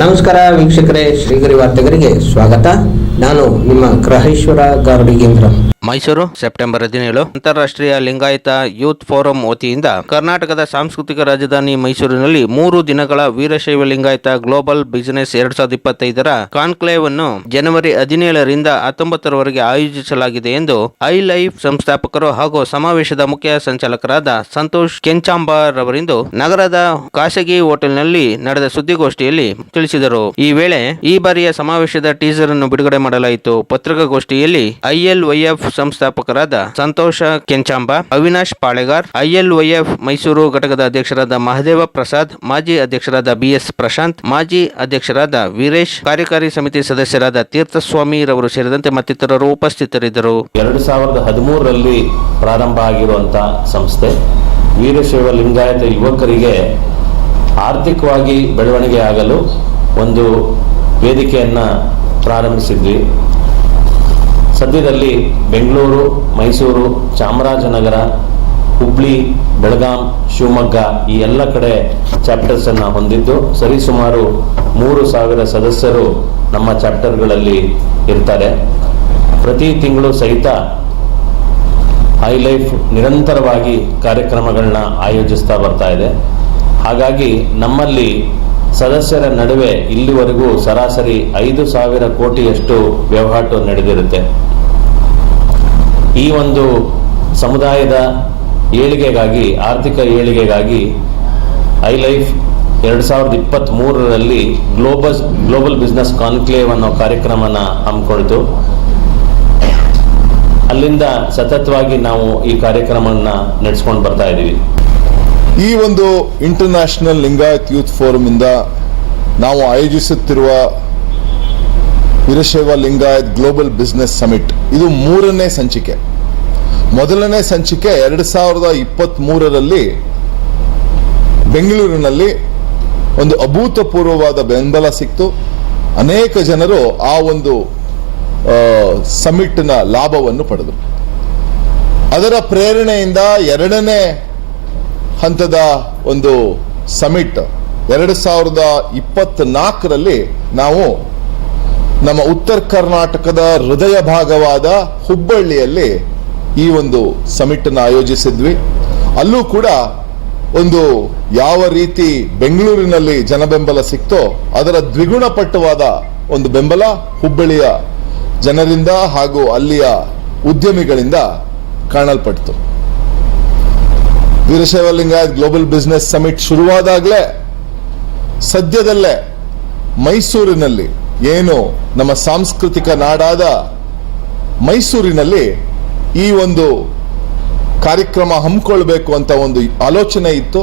ನಮಸ್ಕಾರ ವೀಕ್ಷಕರೇ, ಶ್ರೀಗರಿ ವಾರ್ತೆಗರಿಗೆ ಸ್ವಾಗತ. ನಾನು ನಿಮ್ಮ ಗ್ರಹೇಶ್ವರ ಗಾರ್ಡಿಗೇಂದ್ರ ಮೈಸೂರು, ಸೆಪ್ಟೆಂಬರ್ ಹದಿನೇಳು. ಅಂತಾರಾಷ್ಟ್ರೀಯ ಲಿಂಗಾಯತ ಯೂತ್ ಫೋರಂ ವತಿಯಿಂದ ಕರ್ನಾಟಕದ ಸಾಂಸ್ಕೃತಿಕ ರಾಜಧಾನಿ ಮೈಸೂರಿನಲ್ಲಿ ಮೂರು ದಿನಗಳ ವೀರಶೈವ ಲಿಂಗಾಯತ ಗ್ಲೋಬಲ್ ಬಿಸಿನೆಸ್ ಎರಡ್ ಸಾವಿರದ ಇಪ್ಪತ್ತೈದರ ಕಾನ್ಕ್ಲೇವ್ ಅನ್ನು ಜನವರಿ ಹದಿನೇಳರಿಂದ ಹತ್ತೊಂಬತ್ತರವರೆಗೆ ಆಯೋಜಿಸಲಾಗಿದೆ ಎಂದು ಐ ಲೈಫ್ ಸಂಸ್ಥಾಪಕರು ಹಾಗೂ ಸಮಾವೇಶದ ಮುಖ್ಯ ಸಂಚಾಲಕರಾದ ಸಂತೋಷ್ ಕೆಂಚಾಂಬಾರ್ ಅವರಿಂದು ನಗರದ ಖಾಸಗಿ ಹೋಟೆಲ್ನಲ್ಲಿ ನಡೆದ ಸುದ್ದಿಗೋಷ್ಠಿಯಲ್ಲಿ ತಿಳಿಸಿದರು. ಈ ವೇಳೆ ಈ ಬಾರಿಯ ಸಮಾವೇಶದ ಟೀಸರ್ ಅನ್ನು ಬಿಡುಗಡೆ ಮಾಡಲಾಯಿತು. ಪತ್ರಿಕಾಗೋಷ್ಠಿಯಲ್ಲಿ ಐಎಲ್ವೈಎಫ್ ಸಂಸ್ಥಾಪಕರಾದ ಸಂತೋಷ ಕೆಂಚಾಂಬ, ಅವಿನಾಶ್ ಪಾಳೆಗಾರ್, ಐಎಲ್ವೈಎಫ್ ಮೈಸೂರು ಘಟಕದ ಅಧ್ಯಕ್ಷರಾದ ಮಹದೇವ ಪ್ರಸಾದ್, ಮಾಜಿ ಅಧ್ಯಕ್ಷರಾದ ಬಿಎಸ್ ಪ್ರಶಾಂತ್, ಮಾಜಿ ಅಧ್ಯಕ್ಷರಾದ ವೀರೇಶ್, ಕಾರ್ಯಕಾರಿ ಸಮಿತಿ ಸದಸ್ಯರಾದ ತೀರ್ಥಸ್ವಾಮಿ ರವರು ಸೇರಿದಂತೆ ಮತ್ತಿತರರು ಉಪಸ್ಥಿತರಿದ್ದರು. ಎರಡು ಸಾವಿರದ ಹದಿಮೂರರಲ್ಲಿ ಪ್ರಾರಂಭ ಆಗಿರುವಂತಹ ಸಂಸ್ಥೆ, ವೀರಶೈವ ಲಿಂಗಾಯತ ಯುವಕರಿಗೆ ಆರ್ಥಿಕವಾಗಿ ಬೆಳವಣಿಗೆ ಆಗಲು ಒಂದು ವೇದಿಕೆಯನ್ನು ಪ್ರಾರಂಭಿಸಿದ್ವಿ. ಸದ್ಯದಲ್ಲಿ ಬೆಂಗಳೂರು, ಮೈಸೂರು, ಚಾಮರಾಜನಗರ, ಹುಬ್ಳಿ, ಬೆಳಗಾಂ, ಶಿವಮೊಗ್ಗ ಈ ಎಲ್ಲ ಕಡೆ ಚಾಪ್ಟರ್ಸ್ ಅನ್ನ ಹೊಂದಿದ್ದು. ಸರಿಸುಮಾರು ಮೂರು ಸಾವಿರ ಸದಸ್ಯರು ನಮ್ಮ ಚಾಪ್ಟರ್ಗಳಲ್ಲಿ ಇರ್ತಾರೆ. ಪ್ರತಿ ತಿಂಗಳು ಸಹಿತ ಹೈಲೈಫ್ ಲೈಫ್ ನಿರಂತರವಾಗಿ ಕಾರ್ಯಕ್ರಮಗಳನ್ನ ಆಯೋಜಿಸ್ತಾ ಬರ್ತಾ ಇದೆ. ಹಾಗಾಗಿ ನಮ್ಮಲ್ಲಿ ಸದಸ್ಯರ ನಡುವೆ ಇಲ್ಲಿವರೆಗೂ ಸರಾಸರಿ ಐದು ಸಾವಿರ ಕೋಟಿಯಷ್ಟು ವ್ಯವಹಾರ ನಡೆದಿರುತ್ತೆ. ಈ ಒಂದು ಸಮುದಾಯದ ಏಳಿಗೆಗಾಗಿ, ಆರ್ಥಿಕ ಏಳಿಗೆಗಾಗಿ ಐ ಲೈಫ್ ಎರಡು ಸಾವಿರದ ಇಪ್ಪತ್ತ್ ಮೂರರಲ್ಲಿ ಗ್ಲೋಬಲ್ ಗ್ಲೋಬಲ್ ಬಿಸ್ನೆಸ್ ಕಾನ್ಕ್ಲೇವ್ ಅನ್ನೋ ಕಾರ್ಯಕ್ರಮನ ಹಮ್ಮಿಕೊಳ್ತು ಅಲ್ಲಿಂದ ಸತತವಾಗಿ ನಾವು ಈ ಕಾರ್ಯಕ್ರಮವನ್ನು ನಡೆಸ್ಕೊಂಡು ಬರ್ತಾ ಇದ್ದೀವಿ. ಈ ಒಂದು ಇಂಟರ್ನ್ಯಾಷನಲ್ ಲಿಂಗಾಯತ್ ಯೂತ್ ಫೋರಂ ಇಂದ ನಾವು ಆಯೋಜಿಸುತ್ತಿರುವ Veerashaiva Lingayat global business summit ಇದು ಮೂರನೇ ಸಂಚಿಕೆ. ಮೊದಲನೇ ಸಂಚಿಕೆ ಎರಡು ಸಾವಿರದ ಇಪ್ಪತ್ತ್ ಮೂರರಲ್ಲಿ ಬೆಂಗಳೂರಿನಲ್ಲಿ ಒಂದು ಅಭೂತಪೂರ್ವವಾದ ಬೆಂಬಲ ಸಿಕ್ತು. ಅನೇಕ ಜನರು ಆ ಒಂದು ಸಮಿಟ್ನ ಲಾಭವನ್ನು ಪಡೆದರು. ಅದರ ಪ್ರೇರಣೆಯಿಂದ ಎರಡನೇ ಹಂತದ ಒಂದು ಸಮಿಟ್ ಎರಡು ಸಾವಿರದ ಇಪ್ಪತ್ನಾಲ್ಕರಲ್ಲಿ ನಾವು ನಮ್ಮ ಉತ್ತರ ಕರ್ನಾಟಕದ ಹೃದಯ ಭಾಗವಾದ ಹುಬ್ಬಳ್ಳಿಯಲ್ಲಿ ಈ ಒಂದು ಸಮಿಟ್ ಅನ್ನು ಆಯೋಜಿಸಿದ್ವಿ. ಅಲ್ಲೂ ಕೂಡ ಒಂದು ಯಾವ ರೀತಿ ಬೆಂಗಳೂರಿನಲ್ಲಿ ಜನಬೆಂಬಲ ಸಿಕ್ತೋ ಅದರ ದ್ವಿಗುಣಪಟ್ಟವಾದ ಒಂದು ಬೆಂಬಲ ಹುಬ್ಬಳ್ಳಿಯ ಜನರಿಂದ ಹಾಗೂ ಅಲ್ಲಿಯ ಉದ್ಯಮಿಗಳಿಂದ ಕಾಣಲ್ಪಡ್ತು. Veerashaiva Lingayat global business summit ಶುರುವಾದಾಗಲೇ, ಸದ್ಯದಲ್ಲೇ ಮೈಸೂರಿನಲ್ಲಿ ಏನು ನಮ್ಮ ಸಾಂಸ್ಕೃತಿಕ ನಾಡಾದ ಮೈಸೂರಿನಲ್ಲಿ ಈ ಒಂದು ಕಾರ್ಯಕ್ರಮ ಹಮ್ಮಿಕೊಳ್ಬೇಕು ಅಂತ ಒಂದು ಆಲೋಚನೆ ಇತ್ತು.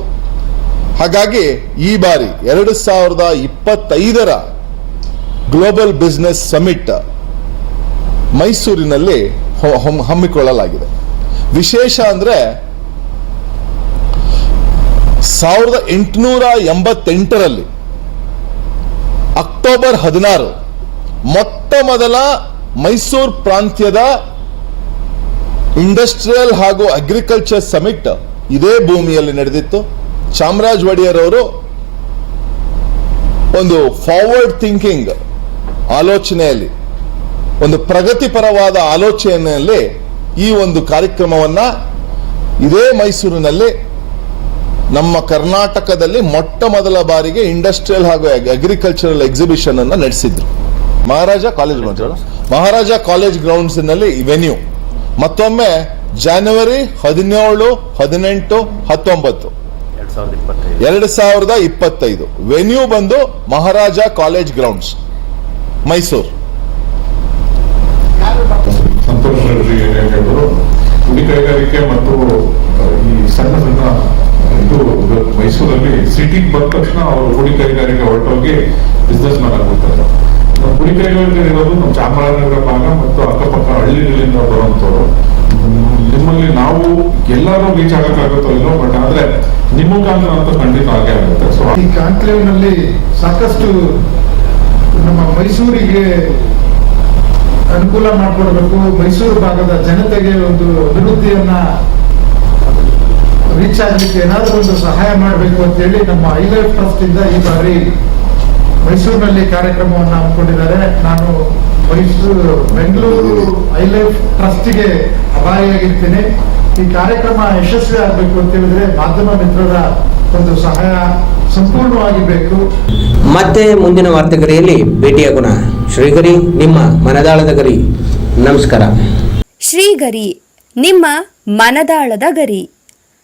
ಹಾಗಾಗಿ ಈ ಬಾರಿ ಎರಡು ಸಾವಿರದ ಇಪ್ಪತ್ತೈದರ ಗ್ಲೋಬಲ್ ಬಿಸ್ನೆಸ್ ಸಮಿಟ್ ಮೈಸೂರಿನಲ್ಲಿ ಹಮ್ಮಿಕೊಳ್ಳಲಾಗಿದೆ. ವಿಶೇಷ ಅಂದ್ರೆ ಸಾವಿರದ ಎಂಟುನೂರ ಎಂಬತ್ತೆಂಟರಲ್ಲಿ ಅಕ್ಟೋಬರ್ ಹದಿನಾರು ಮೊಟ್ಟ ಮೊದಲ ಮೈಸೂರು ಪ್ರಾಂತ್ಯದ ಇಂಡಸ್ಟ್ರಿಯಲ್ ಹಾಗೂ ಅಗ್ರಿಕಲ್ಚರ್ ಸಮಿಟ್ ಇದೇ ಭೂಮಿಯಲ್ಲಿ ನಡೆದಿತ್ತು. ಚಾಮರಾಜ್ ಒಡೆಯರ್ ಅವರು ಒಂದು ಫಾರ್ವರ್ಡ್ ಥಿಂಕಿಂಗ್ ಆಲೋಚನೆಯಲ್ಲಿ, ಒಂದು ಪ್ರಗತಿಪರವಾದ ಆಲೋಚನೆಯಲ್ಲಿ ಈ ಒಂದು ಕಾರ್ಯಕ್ರಮವನ್ನು ಇದೇ ಮೈಸೂರಿನಲ್ಲಿ ನಮ್ಮ ಕರ್ನಾಟಕದಲ್ಲಿ ಮೊಟ್ಟ ಮೊದಲ ಬಾರಿಗೆ ಇಂಡಸ್ಟ್ರಿಯಲ್ ಹಾಗೂ ಅಗ್ರಿಕಲ್ಚರಲ್ ಎಕ್ಸಿಬಿಷನ್ ಅನ್ನ ನಡೆಸಿದ್ರು. ಮಹಾರಾಜ ಕಾಲೇಜ್ ಮಹಾರಾಜ ಕಾಲೇಜ್ ಗ್ರೌಂಡ್ಸ್ನಲ್ಲಿ ವೆನ್ಯೂ ಮತ್ತೊಮ್ಮೆ ಜಾನ್ವರಿ ಹದಿನೇಳು, ಹದಿನೆಂಟು, ಹತ್ತೊಂಬತ್ತು. ಎರಡು ಸಾವಿರದ ಇಪ್ಪತ್ತೈದು. ವೆನ್ಯೂ ಬಂದು ಮಹಾರಾಜ ಕಾಲೇಜ್ ಗ್ರೌಂಡ್ಸ್ ಮೈಸೂರು. ಸಂತೋಷ್ ಕೈಗಾರಿಕೆ ಮತ್ತು ಇದು ಮೈಸೂರಲ್ಲಿ ಸಿಟಿಗೆ ಬಂದ ತಕ್ಷಣ ಅವರು ಗುಡಿ ಕೈಗಾರಿಕೆ ಹೊರಟೋಗಿ ಬಿಸ್ನೆಸ್ ಮ್ಯಾನ್ ಆಗ್ಬಿಡ್ತಾರೆ ಗುಡಿ ಕೈಗಾರಿಕೆ ಇರೋದು ನಮ್ಮ ಚಾಮರಾಜನಗರ ಭಾಗ ಮತ್ತು ಅಕ್ಕಪಕ್ಕ ಹಳ್ಳಿಗಳಿಂದ ಬರುವಂತವ್ರು ನಿಮ್ಮಲ್ಲಿ ನಾವು ಎಲ್ಲರೂ ರೀಚ್ ಆಗಕ್ಕಾಗುತ್ತೋ ಇಲ್ಲೋ ಬಟ್ ಆದ್ರೆ ನಿಮ್ಮ ಮುಖಾಂತರ ಅಂತ ಖಂಡಿತ ಹಾಗೆ ಆಗುತ್ತೆ. ಸೊ ಈ ಕಾನ್ಕ್ಲೇವ್ನಲ್ಲಿ ಸಾಕಷ್ಟು ನಮ್ಮ ಮೈಸೂರಿಗೆ ಅನುಕೂಲ ಮಾಡಿಕೊಡ್ಬೇಕು. ಮೈಸೂರು ಭಾಗದ ಜನತೆಗೆ ಒಂದು ಅಭಿವೃದ್ಧಿಯನ್ನ ರೀಚ್ ಆಗ್ಲಿಕ್ಕೆ ಏನಾದರೂ ಒಂದು ಸಹಾಯ ಮಾಡಬೇಕು ಅಂತೇಳಿ ನಮ್ಮ ಐ ಲೈಫ್ ಟ್ರಸ್ಟ್ ಇಂದ ಈ ಬಾರಿ ಮೈಸೂರಿನಲ್ಲಿ ಕಾರ್ಯಕ್ರಮವನ್ನು ಹಮ್ಮಿಕೊಂಡಿದ್ದಾರೆ. ನಾನು ಮೈಸೂರು ಬೆಂಗಳೂರು ಐ ಲೈಫ್ ಟ್ರಸ್ಟ್ಗೆ ಅಭಾರಿಯಾಗಿರ್ತೀನಿ. ಈ ಕಾರ್ಯಕ್ರಮ ಯಶಸ್ವಿ ಆಗಬೇಕು ಅಂತ ಹೇಳಿದ್ರೆ ಮಾಧ್ಯಮ ಮಿತ್ರರ ಒಂದು ಸಹಾಯ ಸಂಪೂರ್ಣವಾಗಿ ಬೇಕು ಮತ್ತೆ ಮುಂದಿನ ವಾರ್ತೆಗರಿಯಲ್ಲಿ ಭೇಟಿಯಾಗೋಣ. ಶ್ರೀಗರಿ ನಿಮ್ಮ ಮನದಾಳದ ಗರಿ. ನಮಸ್ಕಾರ. ಶ್ರೀಗರಿ ನಿಮ್ಮ ಮನದಾಳದ ಗರಿ.